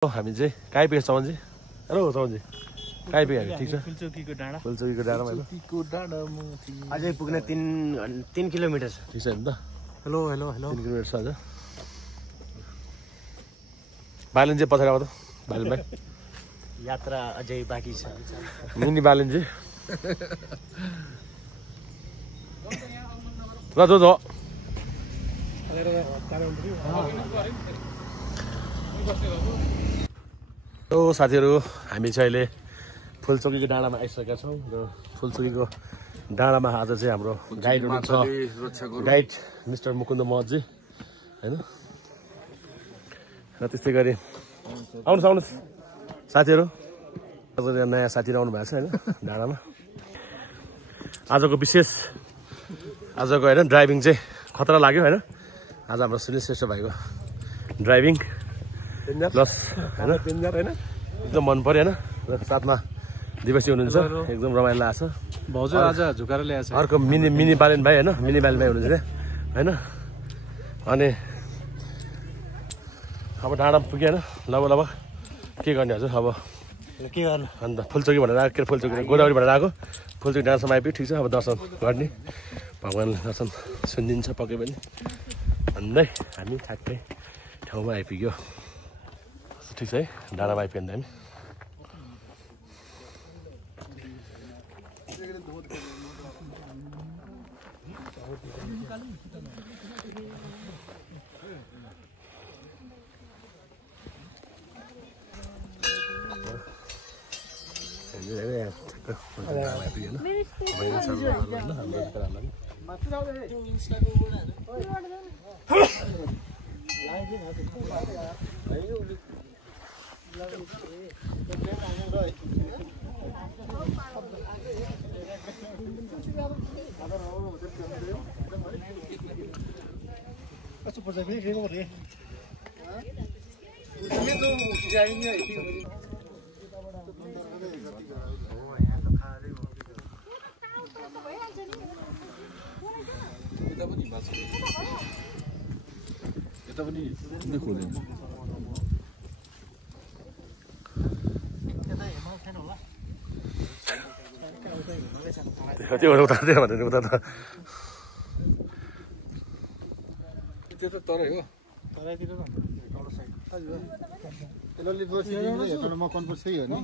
हामी चाहिँ काइपुगेको चमनजी हेलो चमनजी काइपुगे हामी ठिक छ फुलचोकीको डाँडामा अझै पुग्न 3 किलोमिटर छ ठिक छ नि त हेलो 3 किलोमिटर छ अझ बालिन चाहिँ पछाडि आउँदा बालिन भाइ यात्रा अझै बाँकी छ मिनी बालिनजी ल जो साथीहरू हामी चाहिँ अहिले फुलचोकीको डाँडामा आइसकेका छौँ र फुलचोकीको डाँडामा आज चाहिँ हाम्रो गाइड हुनुहुन्छ गाइड मिस्टर मुकुन्द महतजी होइन र त्यस्तै गरी आउनुहोस् साथीहरू आज नयाँ साथीहरू आउनु भएको छ होइन डाँडामा आजको विशेष आजको होइन ड्राइभिङ चाहिँ खतरा लाग्यो होइन आज हाम्रो सुनिल श्रेष्ठ भाइको ड्राइभिङ प्लस होइन एकदम मन पर्यो होइन र साथमा दिवसी हुनुहुन्छ एकदम रमाइलो लाग्छ भाउजू आज झुकाएर ल्याएको छ अर्को मिनी बालेन भाइ होइन मिनी बालेन भाइ हुनुहुन्छ होइन अनि अब डाँडा पुग्यो होइन लगभग के गर्ने हजुर अब के गर्नु अन्त फुलचोकी भनेर आएको के फुलचोकी गोदावरी भनेर आएको फुलचोकी डाँडासम्म आइपुग्यो ठिक छ अब दर्शन गर्ने भगवान्ले दर्शन सुनिदिन्छ पक्कै पनि भन्दै हामी ठ्याक्कै ठाउँमा आइपुग्यो ठिक छ है डाँडामा आइपुग्यो नि हामी त्यो उता भनेर उता त त्यो त तरै हो तराईतिर त त्यसले बसिदिनु म कन्फर्म सही हो नि